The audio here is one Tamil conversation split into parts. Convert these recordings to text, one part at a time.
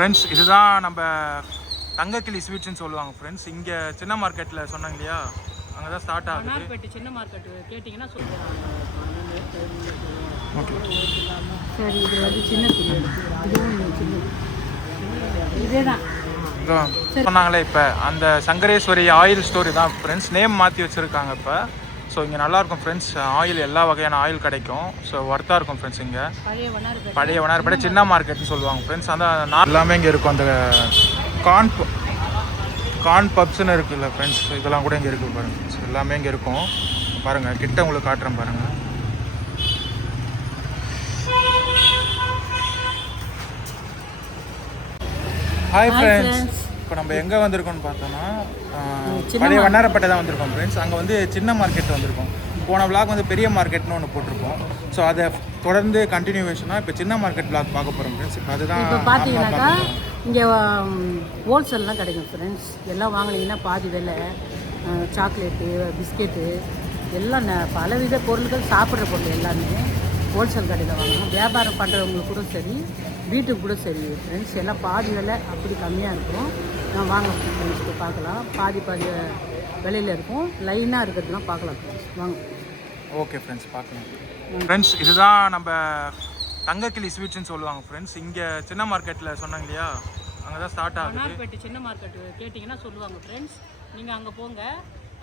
ஃப்ரெண்ட்ஸ் இதுதான் நம்ம தங்கக்கிளி ஸ்வீட்ஸ்னு சொல்லுவாங்க ஃப்ரெண்ட்ஸ். இங்கே சின்ன மார்க்கெட்டில் சொன்னாங்க இல்லையா, அங்கே தான் ஸ்டார்ட் ஆகுது. மன்னார்பேட்டை சின்ன மார்க்கெட் கேட்டிங்கன்னா சொல்லுவாங்க. ஓகே சரி, இது வந்து சின்ன துணி, இதுவும் சின்ன இதே தான் சொன்னாங்களே. இப்போ அந்த சங்கரேஸ்வரி ஆயில் ஸ்டோரி தான் ஃப்ரெண்ட்ஸ், நேம் மாற்றி வச்சுருக்காங்க இப்போ. ஸோ இங்கே நல்லாயிருக்கும் ஃப்ரெண்ட்ஸ், ஆயில் எல்லா வகையான ஆயில் கிடைக்கும். ஸோ ஒர்த்தாக இருக்கும் ஃப்ரெண்ட்ஸ். இங்கே பழைய வண்ணாரப்பேட்டை சின்ன மார்க்கெட்னு சொல்லுவாங்க ஃப்ரெண்ட்ஸ். அந்த எல்லாமே இங்கே இருக்கும். அந்த கார்ன் பப்ஸ்ன்னு இருக்குல்ல ஃப்ரெண்ட்ஸ், இதெல்லாம் கூட இங்கே இருக்குது பாருங்கள் ஃப்ரெண்ட்ஸ். எல்லாமே இங்கே இருக்கும் பாருங்கள். கிட்ட உங்களுக்கு காட்டுறேன் பாருங்கள். ஹாய் ஃப்ரெண்ட்ஸ், இப்போ நம்ம எங்கே வந்திருக்கோம்னு பார்த்தோன்னா பழைய வண்ணாரப்பேட்டை தான் வந்திருக்கோம் ஃப்ரெண்ட்ஸ். அங்கே வந்து சின்ன மார்க்கெட் வந்திருக்கோம். போன விளாக் வந்து பெரிய மார்க்கெட்னு ஒன்று போட்டிருக்கோம். ஸோ அதை தொடர்ந்து கண்டினியூவேஷனாக இப்போ சின்ன மார்க்கெட் விளாக் பார்க்க போகிறோம் ஃப்ரெண்ட்ஸ். இப்போ அதுதான் இப்போ பார்த்தீங்கன்னாக்கா இங்கே ஹோல்சேல்லாம் கிடைக்கும் ஃப்ரெண்ட்ஸ். எல்லாம் வாங்கினீங்கன்னா பாதி விலை. சாக்லேட்டு, பிஸ்கெட்டு எல்லாம் பலவித பொருட்கள், சாப்பிட்ற பொருள் எல்லாமே ஹோல்சேல் கடையில் வாங்கணும். வியாபாரம் பண்ணுறவங்களுக்கு கூட சரி, வீட்டுக்கு கூட சரி ஃப்ரெண்ட்ஸ், எல்லாம் பாதி விலை அப்படி கம்மியாக இருக்கும். நான் வாங்க ஃப்ரெண்ட்ஸ்க்கு பார்க்கலாம். பாதி விலையில் இருக்கும். லைனாக இருக்கிறதுலாம் பார்க்கலாம் ஃப்ரெண்ட்ஸ், வாங்க. ஓகே ஃப்ரெண்ட்ஸ், பார்க்கலாம் ஃப்ரெண்ட்ஸ். இதுதான் நம்ம தங்கக்கிளி ஸ்வீட்ஸ்னு சொல்லுவாங்க ஃப்ரெண்ட்ஸ். இங்கே சின்ன மார்க்கெட்டில் சொன்னாங்க இல்லையா, அங்கே தான் ஸ்டார்ட் ஆகுது. மன்னார்பேட்டை சின்ன மார்க்கெட் கேட்டிங்கன்னா சொல்லுவாங்க ஃப்ரெண்ட்ஸ். நீங்கள் அங்கே போங்க.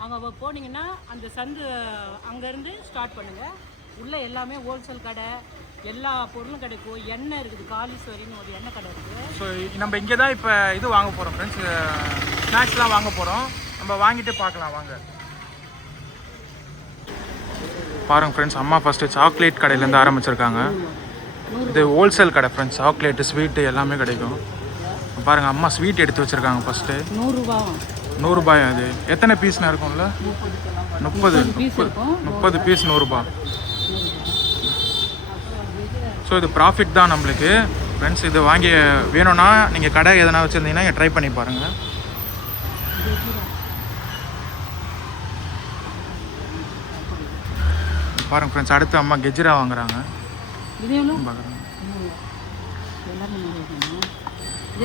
அங்கே போனீங்கன்னா அந்த சந்து அங்கேருந்து ஸ்டார்ட் பண்ணுங்கள். உள்ளே எல்லாமே ஹோல்சேல் கடை, எல்லா பொருளும் கிடைக்கும். எண்ணெய் இருக்குது, காளீஸ்வரின்னு ஒரு எண்ணெய் கடை இருக்குது. ஸோ நம்ம இங்கே தான் இப்போ இது வாங்க போகிறோம் ஃப்ரெண்ட்ஸ், ஸ்நாக்ஸ்லாம் வாங்க போகிறோம். நம்ம வாங்கிட்டு பார்க்கலாம் வாங்க. பாருங்கள் ஃப்ரெண்ட்ஸ், அம்மா ஃபஸ்ட்டு சாக்லேட் கடையிலேருந்து ஆரம்பிச்சிருக்காங்க. இது ஹோல்சேல் கடை ஃப்ரெண்ட்ஸ். சாக்லேட்டு, ஸ்வீட்டு எல்லாமே கிடைக்கும். பாருங்கள், அம்மா ஸ்வீட் எடுத்து வச்சுருக்காங்க ஃபஸ்ட்டு. 100 ரூபாய். அது எத்தனை பீஸ்னா இருக்கும்ல? 30 பீஸ் 100 ரூபா. ஸோ இது ப்ராஃபிட் தான் நம்மளுக்கு ஃப்ரெண்ட்ஸ். இது வாங்கி வேணும்னா நீங்கள் கடை எதனா வச்சுருந்தீங்கன்னா இங்கே ட்ரை பண்ணி பாருங்கள். பாருங்கள் ஃப்ரெண்ட்ஸ், அடுத்து அம்மா கெஜ்ரா வாங்குறாங்க. பார்க்குறாங்க.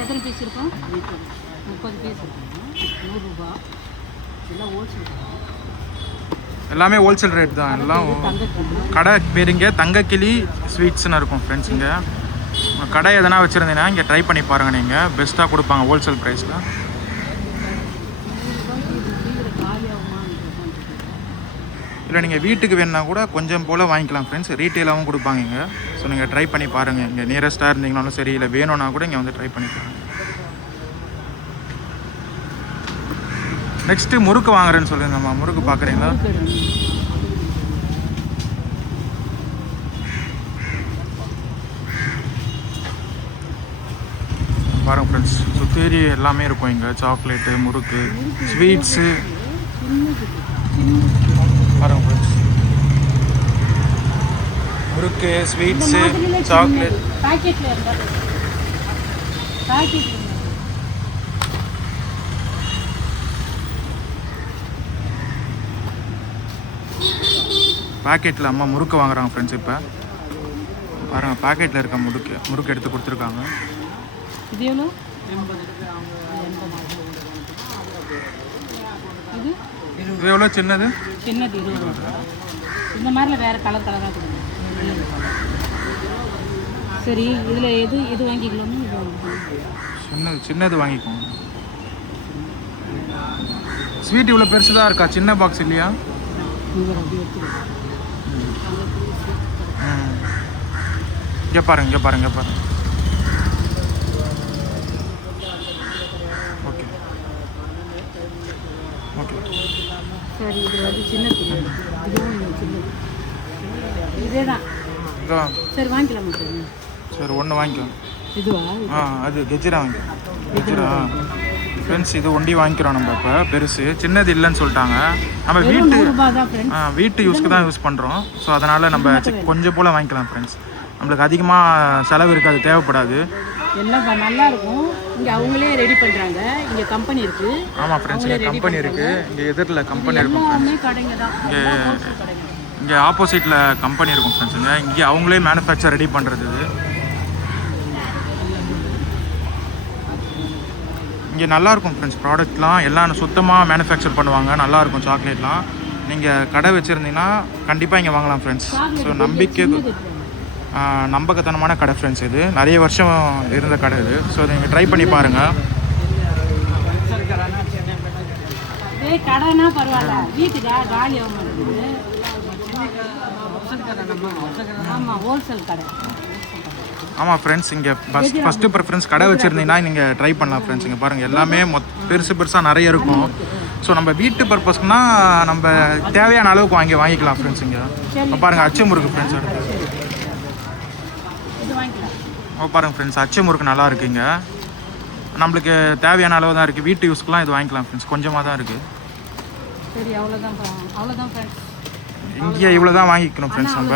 எத்தனை பீஸ் இருக்கும்? 30 பீஸ் இருக்கும். 100 ரூபா. எல்லாம் ஹோல்சேல். எல்லாமே ஹோல்சேல் ரேட் தான். எல்லாம் கடை பேர் இங்கே தங்கக்கிளி ஸ்வீட்ஸ்னு இருக்கும் ஃப்ரெண்ட்ஸ். இங்கே கடை எதனா வச்சுருந்தீங்கன்னா இங்கே ட்ரை பண்ணி பாருங்கள். நீங்கள் பெஸ்ட்டாக கொடுப்பாங்க ஹோல்சேல் ப்ரைஸில். இல்லை நீங்கள் வீட்டுக்கு வேணுன்னா கூட கொஞ்சம் போல் வாங்கிக்கலாம் ஃப்ரெண்ட்ஸ். ரீட்டெயிலாகவும் கொடுப்பாங்க இங்கே. ஸோ நீங்கள் ட்ரை பண்ணி பாருங்கள். இங்கே நியரஸ்ட்டாக இருந்தீங்கனாலும் சரி, இல்லை வேணும்னா கூட இங்கே வந்து ட்ரை பண்ணி பாருங்கள். நெக்ஸ்ட்டு முறுக்கு வாங்குறேன்னு சொல்லியிருந்தம்மா, முறுக்கு பார்க்குறீங்களா? பாருங்கள் ஃப்ரெண்ட்ஸ், சுத்தேரி எல்லாமே இருக்கும் இங்கே. சாக்லேட்டு, முறுக்கு, ஸ்வீட்ஸு. பாருங்கள் ஃப்ரெண்ட்ஸ், முறுக்கு, ஸ்வீட்ஸு, சாக்லேட். பேக்கெட்டில் அம்மா முறுக்கு வாங்குறாங்க ஃப்ரெண்ட்ஸ். இப்போ பாருங்கள், பேக்கெட்டில் இருக்க முறுக்கு எடுத்து கொடுத்துருக்காங்க. இது எவ்வளோ? இது எவ்வளோ? சின்னது 20 ரூபா. இந்த மாதிரில வேறு கலராக கொடுங்க. சரி, இதில் இது வாங்கிக்கலாம். சின்னது வாங்கிக்கோங்க. ஸ்வீட் இவ்வளோ பெருசு தான் இருக்கா? சின்ன பாக்ஸ் இல்லையா? இங்கே பாருங்க. Okay okay. சரி, இது வந்து சின்ன துணி, இதுவும் சின்ன இதே தான். சரி, வாங்கிக்கலாம். சரி, ஒன்று வாங்கிக்கலாம். இதுவா? அது கெஜ்ரா வாங்கிக்கலாம். கெஜ்ரா ஃப்ரெண்ட்ஸ், இது ஒண்டி வாங்கிக்கிறோம் நம்ம. இப்போ பெருசு, சின்னது இல்லைன்னு சொல்லிட்டாங்க. நம்ம வீட்டு யூஸ்க்கு தான் யூஸ் பண்ணுறோம். ஸோ அதனால் நம்ம கொஞ்சம் போல் வாங்கிக்கலாம் ஃப்ரெண்ட்ஸ். நம்மளுக்கு அதிகமாக செலவு இருக்காது, தேவைப்படாது. எல்லாம் நல்லா இருக்கும். இங்கே அவங்களே ரெடி பண்ணுறாங்க. இங்கே கம்பெனி இருக்குது. ஆமாம் ஃப்ரெண்ட்ஸ், இங்கே கம்பெனி இருக்குது. இங்கே எதிரில் கம்பெனி இருக்கும். இங்கே ஆப்போசிட்டில் கம்பெனி இருக்கும் ஃப்ரெண்ட்ஸுங்க. இங்கே அவங்களே மேனுஃபேக்சர் ரெடி பண்ணுறது. இது இங்கே நல்லாயிருக்கும் ஃப்ரெண்ட்ஸ். ப்ராடக்ட்லாம் எல்லாம் சுத்தமாக மேனுஃபேக்சர் பண்ணுவாங்க. நல்லாயிருக்கும் சாக்லேட்லாம். நீங்கள் கடை வச்சுருந்தீங்கன்னா கண்டிப்பாக இங்கே வாங்கலாம் ஃப்ரெண்ட்ஸ். ஸோ நம்பகத்தனமான கடை ஃப்ரெண்ட்ஸ். இது நிறைய வருஷம் இருந்த கடை இது. ஸோ இதை நீங்கள் ட்ரை பண்ணி பாருங்கள். கடைனா பரவாயில்ல, வீட்டுக்கா காலி ஆமாம், ஹோல்சேல் கடை. ஆமாம் ஃப்ரெண்ட்ஸ், இங்கே ஃபஸ்ட்டு ப்ரிஃபரன்ஸ் கடை வச்சுருந்தீங்கன்னா நீங்கள் ட்ரை பண்ணலாம் ஃப்ரெண்ட்ஸ். இங்கே பாருங்கள் எல்லாமே பெருசாக நிறைய இருக்கும். ஸோ நம்ம வீட்டு பர்பஸ்க்குனா நம்ம தேவையான அளவுக்கு வாங்கிக்கலாம் ஃப்ரெண்ட்ஸ். இங்கே பாருங்கள் அச்சு முறுக்கு ஃப்ரெண்ட்ஸ். பாருங்கள் ஃப்ரெண்ட்ஸ், அச்சு முறுக்கு நல்லா இருக்குங்க. நம்மளுக்கு தேவையான அளவு தான் இருக்குது. வீட்டு யூஸ்க்குலாம் இது வாங்கிக்கலாம் ஃப்ரெண்ட்ஸ். கொஞ்சமாக தான் இருக்குது. சரி, அவ்வளோதான் ஃப்ரெண்ட்ஸ். இங்கே இவ்வளோ தான் வாங்கிக்கணும் ஃப்ரெண்ட்ஸ். நம்ம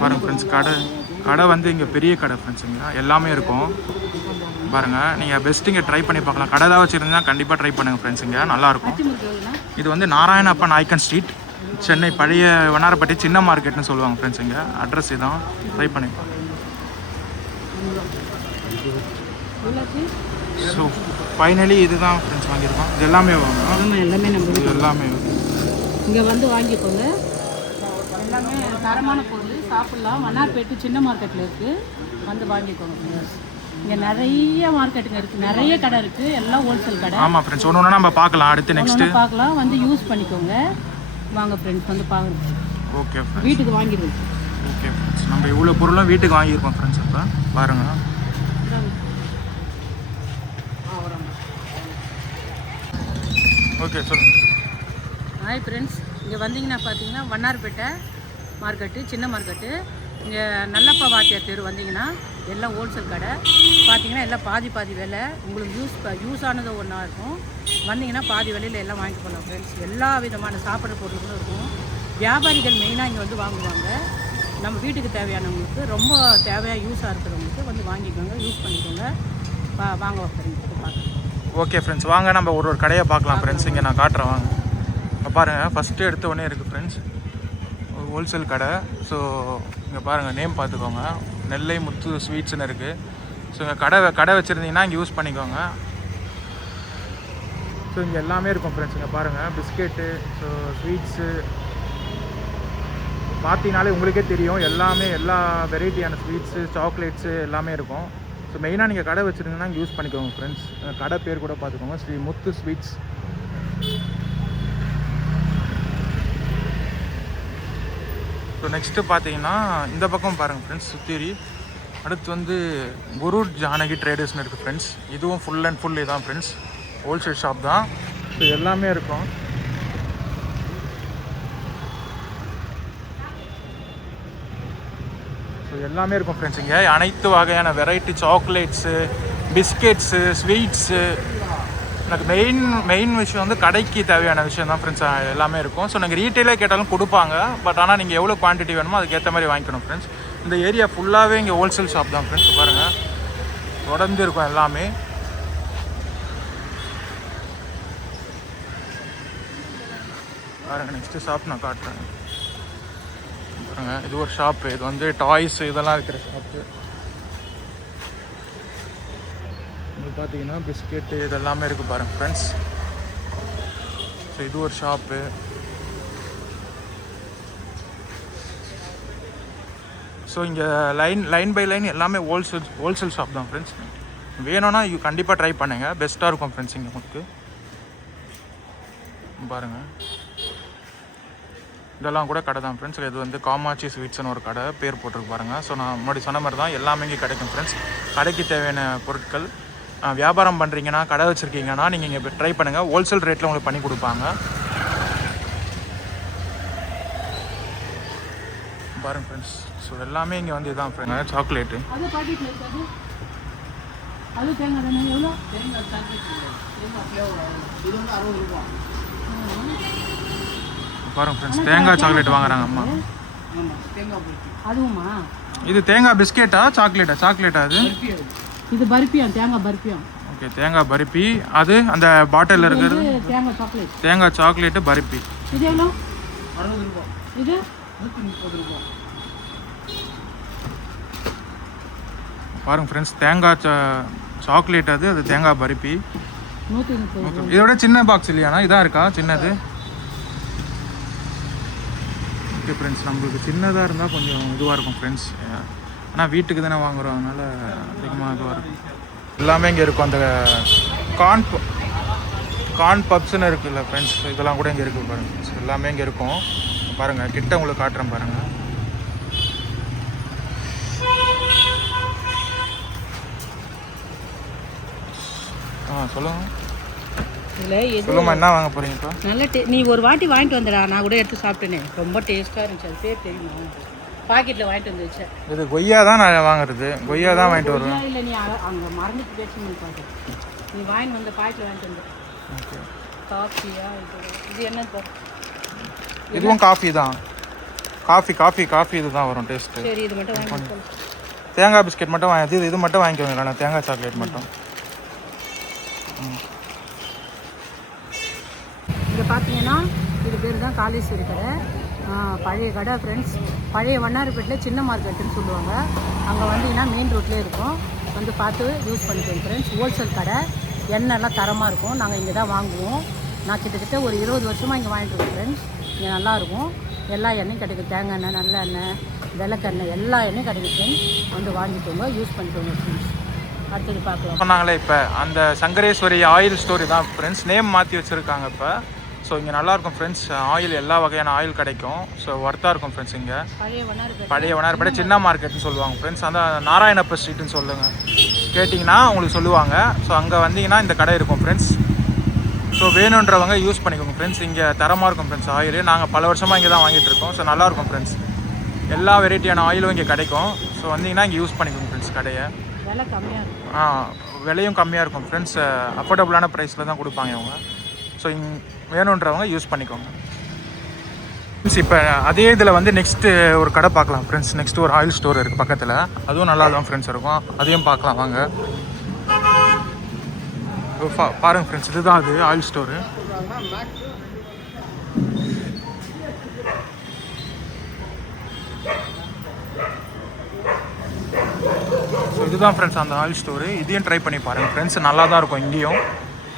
பாருங்கள் ஃப்ரெண்ட்ஸ், கடை வந்து இங்கே பெரிய கடை ஃப்ரெண்ட்ஸ். இங்கே எல்லாமே இருக்கும் பாருங்கள். நீங்கள் பெஸ்ட் இங்கே ட்ரை பண்ணி பார்க்கலாம். கடை தான் வச்சுருந்தீங்கன்னா கண்டிப்பாக ட்ரை பண்ணுங்கள் ஃப்ரெண்ட்ஸ். இங்கே நல்லாயிருக்கும். இது வந்து நாராயணப்பா நாயக்கன் ஸ்ட்ரீட், சென்னை பழைய வண்ணாரப்பட்டி சின்ன மார்க்கெட்னு சொல்லுவாங்க ஃப்ரெண்ட்ஸ். இங்கே அட்ரஸ் இதான். ட்ரை பண்ணி பாருங்கள். ஸோ ஃபைனலி இதுதான் ஃப்ரெண்ட்ஸ் வாங்கியிருக்கோம். இது எல்லாமே வாங்கணும். எல்லாமே நம்ம எல்லாமே இங்கே வந்து வாங்கிக்கோங்க. எல்லாமே தரமான பொருள், சாப்பிட்லாம். வண்ணார்பேட்டு சின்ன மார்க்கெட்டில் இருக்குது, வந்து வாங்கிக்கோங்க. இங்கே நிறைய மார்க்கெட்டுங்க இருக்குது, நிறைய கடை இருக்குது, எல்லாம் ஹோல்சேல் கடை. ஆமாம் ஃப்ரெண்ட்ஸ், ஒன்று ஒன்றா நம்ம பார்க்கலாம். அடுத்து நெக்ஸ்ட்டு பார்க்கலாம். வந்து யூஸ் பண்ணிக்கோங்க. வாங்க ஃப்ரெண்ட்ஸ், வந்து பாருங்க. ஓகே, வீட்டுக்கு வாங்கிடுவோம். ஓகே ஃப்ரெண்ட்ஸ், நம்ம இவ்வளோ பொருளும் வீட்டுக்கு வாங்கியிருக்கோம் ஃப்ரெண்ட்ஸ். இப்போ பாருங்கள். ஓகே சொல்லுங்கள். ஹாய் ஃப்ரெண்ட்ஸ், இங்கே வந்தீங்கன்னா பார்த்தீங்கன்னா வண்ணார்பேட்டை மார்க்கெட்டு, சின்ன மார்க்கெட்டு. இங்கே நல்லப்பா வாத்தியார் தெரு வந்தீங்கன்னா எல்லாம் ஹோல்சேல் கடை. பார்த்தீங்கன்னா எல்லாம் பாதி விலை. உங்களுக்கு யூஸ் ஆனது ஒன்றா இருக்கும். வந்தீங்கன்னா பாதி விலையில் எல்லாம் வாங்கிட்டு போகலாம் ஃப்ரெண்ட்ஸ். எல்லா விதமான சாப்பிட்ற பொருட்களும் இருக்கும். வியாபாரிகள் மெயினாக இங்கே வந்து வாங்குவாங்க. நம்ம வீட்டுக்கு தேவையானவங்களுக்கு, ரொம்ப தேவையாக யூஸாக இருக்கிறவங்களுக்கு வந்து வாங்கிக்கோங்க, யூஸ் பண்ணிக்கோங்க. வாங்க ஃப்ரெண்ட்ஸ், பார்க்கலாம். ஓகே ஃப்ரெண்ட்ஸ், வாங்க நம்ம ஒரு கடையை பார்க்கலாம் ஃப்ரெண்ட்ஸ். இங்கே நான் காட்டுறேன் வாங்க. இப்போ பாருங்கள், ஃபஸ்ட்டு எடுத்த உடனே இருக்குது ஃப்ரெண்ட்ஸ் ஒரு ஹோல்சேல் கடை. ஸோ இங்கே பாருங்கள், நேம் பார்த்துக்கோங்க, நெல்லை முத்து ஸ்வீட்ஸ்னு இருக்குது. ஸோ இங்கே கடை வச்சுருந்தீங்கன்னா இங்கே யூஸ் பண்ணிக்கோங்க. ஸோ இங்கே எல்லாமே இருக்கும் ஃப்ரெண்ட்ஸ். இங்கே பாருங்கள், பிஸ்கெட்டு, ஸோ ஸ்வீட்ஸு பார்த்தீங்கனாலே உங்களுக்கே தெரியும். எல்லாமே எல்லா வெரைட்டியான ஸ்வீட்ஸு, சாக்லேட்ஸு எல்லாமே இருக்கும். ஸோ மெயினாக நீங்கள் கடை வச்சுருந்தீங்கன்னா இங்கே யூஸ் பண்ணிக்கோங்க ஃப்ரெண்ட்ஸ். கடை பேர் கூட பார்த்துக்கோங்க, ஸ்ரீ முத்து ஸ்வீட்ஸ். ஸோ நெக்ஸ்ட்டு பார்த்தீங்கன்னா இந்த பக்கம் பாருங்கள் ஃப்ரெண்ட்ஸ், சுத்தேரி. அடுத்து வந்து குரு ஜானகி ட்ரேடர்ஸ்னு இருக்குது ஃப்ரெண்ட்ஸ். இதுவும் ஃபுல் அண்ட் ஃபுல் இதான் ஃப்ரெண்ட்ஸ், ஹோல்சேல் ஷாப் தான். ஸோ எல்லாமே இருக்கும். ஸோ எல்லாமே இருக்கும் ஃப்ரெண்ட்ஸ். இங்கே அனைத்து வகையான வெரைட்டி சாக்லேட்ஸு, பிஸ்கெட்ஸு, ஸ்வீட்ஸு. எனக்கு மெயின் விஷயம் வந்து கடைக்கு தேவையான விஷயம் தான் ஃப்ரெண்ட்ஸ். எல்லாமே இருக்கும். ஸோ நீங்கள் ரீட்டெயிலே கேட்டாலும் கொடுப்பாங்க. பட் ஆனால் நீங்கள் எவ்வளோ குவான்டிட்டி வேணுமோ அதுக்கேற்ற மாதிரி வாங்கிக்கணும் ஃப்ரெண்ட்ஸ். இந்த ஏரியா ஃபுல்லாகவே இங்கே ஹோல்சேல் ஷாப் தான் ஃப்ரெண்ட்ஸ். பாருங்கள், தொடர்ந்து இருக்கும் எல்லாமே. பாருங்கள், நெக்ஸ்ட்டு ஷாப் நான் காட்டுறேன் பாருங்கள். இது ஒரு ஷாப்பு. இது வந்து டாய்ஸ் இதெல்லாம் இருக்கிற ஷாப்பு. இது பார்த்தீங்கன்னா பிஸ்கெட்டு இதெல்லாமே இருக்குது பாருங்கள் ஃப்ரெண்ட்ஸ். ஸோ இது ஒரு ஷாப்பு. ஸோ இங்கே லைன் பை லைன் எல்லாமே ஹோல்சேல் ஷாப் தான் ஃப்ரெண்ட்ஸ். வேணும்னா கண்டிப்பாக ட்ரை பண்ணுங்கள், பெஸ்ட்டாக இருக்கும் ஃப்ரெண்ட்ஸ். இங்கே உங்களுக்கு பாருங்கள், இதெல்லாம் கூட கடை தான் ஃப்ரெண்ட்ஸ். இது வந்து காமாட்சி ஸ்வீட்ஸ்னு ஒரு கடை பேர் போட்டிருக்கு பாருங்கள். ஸோ நான் முன்னாடி சொன்ன மாதிரி தான் எல்லாமே இங்கே கிடைக்கும் ஃப்ரெண்ட்ஸ். கடைக்கு தேவையான பொருட்கள் வியாபாரம் பண்ணுறீங்கன்னா, கடை வச்சுருக்கீங்கன்னா நீங்கள் இங்கே ட்ரை பண்ணுங்கள். ஹோல்சேல் ரேட்டில் உங்களுக்கு பண்ணி கொடுப்பாங்க பாருங்கள் ஃப்ரெண்ட்ஸ். ஸோ எல்லாமே இங்கே வந்து இதுதான் ஃப்ரெண்ட்ஸ். சாக்லேட்டு பாருங்க ஃப்ரெண்ட்ஸ், தேங்காய் சாக்லேட் வாங்குறாங்க அம்மா. அதுவுமா? இது தேங்காய் பிஸ்கெட்டா சாக்லேட்டா? சாக்லேட்டா அது? இது பர்பியா, தேங்காய் பர்பியா. ஓகே, தேங்காய் பர்பி. அது அந்த பாட்டிலில் இருக்கிறது தேங்காய் சாக்லேட். தேங்காய் சாக்லேட்டு பர்பி. இது எவ்வளோ? 60 ரூபாய். இது 130 ரூபாய். பாருங்க ஃப்ரெண்ட்ஸ், தேங்காய் சாக்லேட் அது தேங்காய் பருப்பி 130. இதோட சின்ன பாக்ஸ் இல்லையாண்ணா இதான் இருக்கா சின்னது? ஓகே ஃப்ரெண்ட்ஸ், நம்மளுக்கு சின்னதாக இருந்தால் கொஞ்சம் இதுவாக இருக்கும் ஃப்ரெண்ட்ஸ். ஆனால் வீட்டுக்கு தானே வாங்குகிறோம், அதனால் அதிகமாக இதுவாக இருக்கும். எல்லாமே இங்கே இருக்கும். அந்த கார்ன் பப்ஸ்ன்னு இருக்குல்ல ஃப்ரெண்ட்ஸ், இதெல்லாம் கூட இங்கே இருக்குது பாருங்கள். எல்லாமே இங்கே இருக்கும் பாருங்கள். கிட்ட உங்களுக்கு காட்டுறேன் பாருங்கள். சொல்லுமா என்ன வாங்க போறீங்க இப்போ? நல்ல நீ ஒரு வாட்டி வாங்கிட்டு வந்துடா, நான் கூட எடுத்து சாப்பிட்டேனே, ரொம்ப டேஸ்ட்டாக இருந்துச்சு. அது பேர் தெரியுமா? பாக்கெட்டில் வாங்கிட்டு வந்து வச்சேன். இது கொய்யா தான் நான் வாங்குறது, கொய்யா தான் வாங்கிட்டு வருவேன். இல்லை, நீ அங்கே மறந்துட்டு பேசணும் பார்த்து. நீ வாங்கிட்டு வந்த பாக்கெட்டில் வாங்கிட்டு வந்து. ஓகே. காஃபியா? இது என்ன சார்? இதுவும் காஃபி தான். காஃபி இதுதான் வரும் டேஸ்ட்டு. சரி, இது மட்டும் வாங்கி. தேங்காய் பிஸ்கெட் மட்டும் வாங்கி, இது மட்டும் வாங்கிக்கோங்க. நான் தேங்காய் சாக்லேட் மட்டும். இங்கே பார்த்தீங்கன்னா இது பேர் தான் காளீஸ்வரி கடை. பழைய கடை ஃப்ரெண்ட்ஸ். பழைய வண்ணாரப்பேட்டில் சின்ன மார்க்கெட்டுன்னு சொல்லுவாங்க. அங்கே வந்தீங்கன்னா மெயின் ரோட்லேயே இருக்கும். வந்து பார்த்து யூஸ் பண்ணிக்கோங்க ஃப்ரெண்ட்ஸ். ஹோல்சேல் கடை, எண்ணெய்லாம் தரமாக இருக்கும். நாங்கள் இங்கே தான் வாங்குவோம். நான் கிட்டத்தட்ட ஒரு 20 வருஷமாக இங்கே வாங்கிட்டு இருக்கேன் ஃப்ரெண்ட்ஸ். இங்கே நல்லாயிருக்கும். எல்லா எண்ணெயும் கிடைக்கும். தேங்காய் எண்ணெய், நல்ல எண்ணெய், விளக்கெண்ணெய், எல்லா எண்ணெயும் கிடைக்கும் ஃப்ரெண்ட்ஸ். வந்து வாங்கிக்கோங்க, யூஸ் பண்ணிக்கோங்க ஃப்ரெண்ட்ஸ். அடுத்தது பார்க்கலாம். சொன்னாங்களே இப்போ அந்த சங்கரேஸ்வரி ஆயில் ஸ்டோரி தான் ஃப்ரெண்ட்ஸ். நேம் மாற்றி வச்சுருக்காங்க இப்போ. ஸோ இங்கே நல்லாயிருக்கும் ஃப்ரெண்ட்ஸ். ஆயில் எல்லா வகையான ஆயில் கிடைக்கும். ஸோ ஒர்த்தாக இருக்கும் ஃப்ரெண்ட்ஸ். இங்கே பழைய வண்ணாரப்பேட்டை சின்ன மார்க்கெட்னு சொல்லுவாங்க ஃப்ரெண்ட்ஸ். அந்த நாராயணப்ப ஸ்ட்ரீட்னு சொல்லுங்கள், கேட்டிங்கன்னா உங்களுக்கு சொல்லுவாங்க. ஸோ அங்கே வந்தீங்கன்னா இந்த கடை இருக்கும் ஃப்ரெண்ட்ஸ். ஸோ வேணுன்றவங்க யூஸ் பண்ணிக்கோங்க ஃப்ரெண்ட்ஸ். இங்கே தரமாக இருக்கும் ஃப்ரெண்ட்ஸ் ஆயில். நாங்கள் பல வருஷமாக இங்கே தான் வாங்கிட்டு இருக்கோம். ஸோ நல்லாயிருக்கும் ஃப்ரெண்ட்ஸ். எல்லா வெரைட்டியான ஆயிலும் இங்கே கிடைக்கும். ஸோ வந்தீங்கன்னா இங்கே யூஸ் பண்ணிக்கோங்க ஃப்ரெண்ட்ஸ் கடையை. விலை கம்மியாக இருக்கும். விலையும் கம்மியாக இருக்கும் ஃப்ரெண்ட்ஸ். அஃபோர்டபுளான ப்ரைஸில் தான் கொடுப்பாங்க அவங்க. ஸோ வேணுன்றவங்க யூஸ் பண்ணிக்கோங்க ஃப்ரெண்ட்ஸ். இப்போ அதே இதில் வந்து நெக்ஸ்ட்டு ஒரு கடை பார்க்கலாம் ஃப்ரெண்ட்ஸ். நெக்ஸ்ட்டு ஒரு ஆயில் ஸ்டோர் இருக்குது பக்கத்தில். அதுவும் நல்லா தான் ஃப்ரெண்ட்ஸ் இருக்கும். அதையும் பார்க்கலாம் வாங்க. பாருங்கள் ஃப்ரெண்ட்ஸ், இதுதான் அது ஆயில் ஸ்டோரு. ஸோ இதுதான் ஃப்ரெண்ட்ஸ் அந்த ஆயில் ஸ்டோரு. இதையும் ட்ரை பண்ணி பாருங்கள் ஃப்ரெண்ட்ஸ். நல்லா தான் இருக்கும்.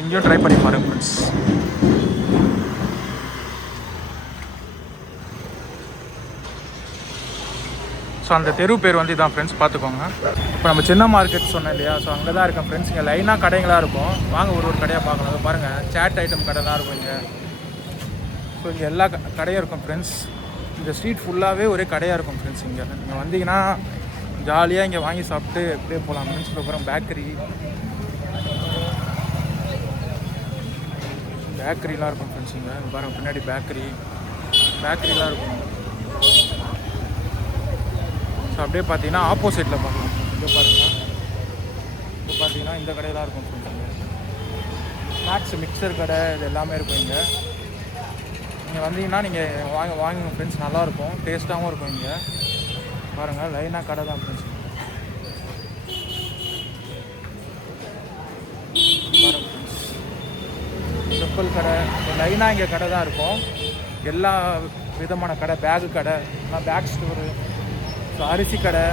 இங்கேயும் ட்ரை பண்ணி பாருங்கள் ஃப்ரெண்ட்ஸ். ஸோ அந்த தெரு பேர் வந்து இதான் ஃப்ரெண்ட்ஸ், பார்த்துக்கோங்க. இப்போ நம்ம சின்ன மார்க்கெட் சொன்னோம் இல்லையா, ஸோ அங்கே தான் இருக்கேன் ஃப்ரெண்ட்ஸ். இங்கே லைனாக கடைங்களாக இருக்கும். வாங்க ஒரு கடையாக பார்க்கலாம். அதை பாருங்கள், சேட் ஐட்டம் கடை தான் இருக்கும் இங்கே. ஸோ இங்கே எல்லா கடையும் இருக்கும் ஃப்ரெண்ட்ஸ். இந்த ஸ்ட்ரீட் ஃபுல்லாகவே ஒரே கடையாக இருக்கும் ஃப்ரெண்ட்ஸ். இங்கே நீங்கள் வந்தீங்கன்னா ஜாலியாக இங்கே வாங்கி சாப்பிட்டு அப்படியே போகலாம் ஃப்ரெண்ட்ஸ். அப்புறம் பேக்கரிலாம் இருக்கும் ஃப்ரெண்ட்ஸ். இங்கே பாருங்கள், பின்னாடி பேக்கரிலாம் இருக்கும். ஸோ அப்படியே பார்த்தீங்கன்னா ஆப்போசிட்டில் பார்க்கலாம். இங்கே பாருங்கள், இப்போ பார்த்தீங்கன்னா இந்த கடையெல்லாம் இருக்கும் ஃப்ரெண்ட்ஸ். ஸ்நாக்ஸ் மிக்சர் கடை இது எல்லாமே இருக்கும் இங்கே. நீங்கள் வந்தீங்கன்னா நீங்கள் வாங்குங்க ஃப்ரெண்ட்ஸ். நல்லாயிருக்கும், டேஸ்ட்டாகவும் இருக்கும். இங்கே பாருங்கள், லைனாக கடை தான் ஃப்ரெண்ட்ஸ். பாருங்கள் ஃப்ரெண்ட்ஸ், செப்பல் கடை லைனாக இங்கே கடை தான் இருக்கும். எல்லா விதமான கடை, பேகு கடை, பேக் ஸ்டோரு, ஸோ அரிசி கடை,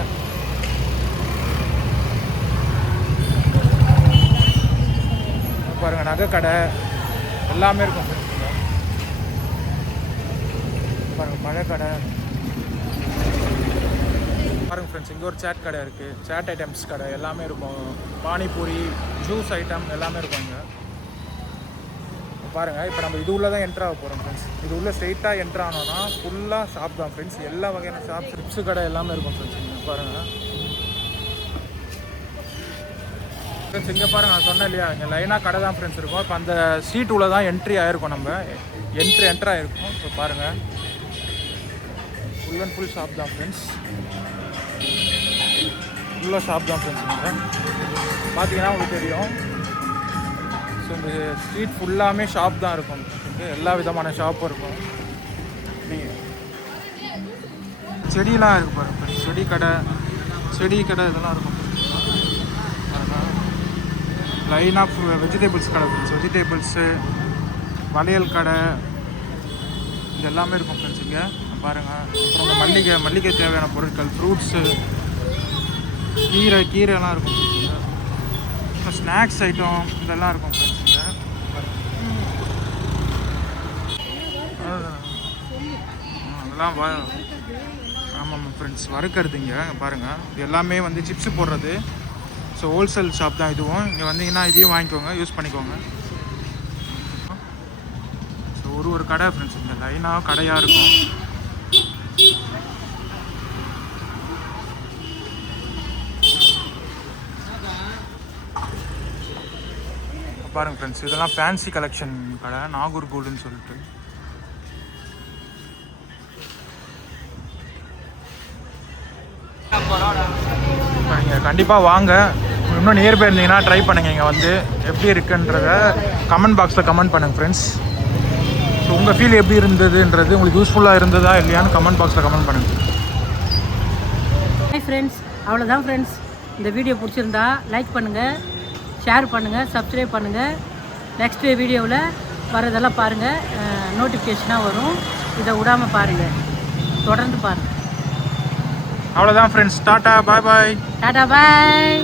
பாருங்கள் நகை கடை எல்லாமே இருக்கும் ஃப்ரெண்ட்ஸ். பாருங்கள் பழ கடை பாருங்கள் ஃப்ரெண்ட்ஸ். இங்கே ஒரு சேட் கடை இருக்குது. சேட் ஐட்டம்ஸ் கடை எல்லாமே இருக்கும். பானிபூரி, ஜூஸ் ஐட்டம் எல்லாமே இருக்கும் இங்கே. பாருங்கள், இப்போ நம்ம இது உள்ளே தான் என்ட்ரு ஆக போகிறோம் ஃப்ரெண்ட்ஸ். இது உள்ளே ஸ்ட்ரெயிட்டாக என்ட்ரு ஆனோன்னா ஃபுல்லாக ஷாப் தான் ஃப்ரெண்ட்ஸ். எல்லா வகையான ஷாப், சிப்ஸு கடை எல்லாமே இருக்கும் ஃப்ரெண்ட்ஸ். இங்கே பாருங்கள் ஃப்ரெண்ட்ஸ். இங்கே பாருங்கள், நான் சொன்னேன் இல்லையா, இங்கே லைனாக கடை தான் ஃப்ரெண்ட்ஸ் இருக்கும். இப்போ அந்த ஸ்ட்ரீட் உள்ளே தான் என்ட்ரி ஆகிருக்கும். நம்ம என்ட்ரு ஆகிருக்கும். இப்போ பாருங்கள், ஃபுல் அண்ட் ஃபுல் ஷாப் தான் ஃப்ரெண்ட்ஸ். ஃபுல்லாக ஷாப் தான் ஃப்ரெண்ட்ஸ். இங்கே பார்த்தீங்கன்னா உங்களுக்கு தெரியும். ஸோ இந்த ஸ்ட்ரீட் ஃபுல்லாமே ஷாப் தான் இருக்கும். எல்லா விதமான ஷாப்பும் இருக்கும். செடியெலாம் இருக்குது பாருங்கள். செடி கடை இதெல்லாம் இருக்கும். லைன் ஆஃப் வெஜிடபிள்ஸ் கடை ஃப்ரெண்ட்ஸ். வெஜிடபிள்ஸு, வளையல் கடை இது எல்லாமே இருக்கும் ஃப்ரெண்ட்ஸ். இங்கே பாருங்கள். அப்புறம் மல்லிகை தேவையான பொருட்கள், ஃப்ரூட்ஸு, கீரைலாம் இருக்கும். இப்போ ஸ்நாக்ஸ் ஐட்டம் இதெல்லாம் இருக்கும் ஃப்ரெண்ட்ஸ் இங்கே. அதெல்லாம் ஆமாம் ஃப்ரெண்ட்ஸ் வறுக்கிறது இங்கே பாருங்கள். இது எல்லாமே வந்து சிப்ஸு போடுறது. ஸோ ஹோல்சேல் ஷாப் தான் இதுவும். இங்கே வந்தீங்கன்னா இதையும் வாங்கிக்கோங்க, யூஸ் பண்ணிக்கோங்க. ஸோ ஒரு கடை ஃப்ரெண்ட்ஸ் இங்கே லைனாக கடையாக இருக்கும். பாருங்கள் ஃப்ரெண்ட்ஸ், இதெல்லாம் ஃபேன்சி கலெக்ஷன் கடை, நாகூர் கோல்டுன்னு சொல்லிட்டு. நீங்கள் கண்டிப்பாக வாங்க. இன்னும் நியர்பை இருந்தீங்கன்னா ட்ரை பண்ணுங்கள். இங்கே வந்து எப்படி இருக்குன்றத கமெண்ட் பாக்ஸில் கமெண்ட் பண்ணுங்கள் ஃப்ரெண்ட்ஸ். ஸோ உங்கள் ஃபீல் எப்படி இருந்ததுன்றது, உங்களுக்கு யூஸ்ஃபுல்லாக இருந்ததா இல்லையான்னு கமெண்ட் பாக்ஸில் கமெண்ட் பண்ணுங்கள். ஹாய் ஃப்ரெண்ட்ஸ், அவ்வளோதான் ஃப்ரெண்ட்ஸ். இந்த வீடியோ பிடிச்சிருந்தா லைக் பண்ணுங்கள், ஷேர் பண்ணுங்கள், சப்ஸ்கிரைப் பண்ணுங்கள். நெக்ஸ்ட் வீடியோவில் வரதெல்லாம் பாருங்கள், நோட்டிஃபிகேஷனாக வரும். இதை விடாமல் பாருங்கள், தொடர்ந்து பாருங்கள். அவ்வளோதான் ஃப்ரெண்ட்ஸ். டாட்டா பாய் பாய். டாடா பாய்.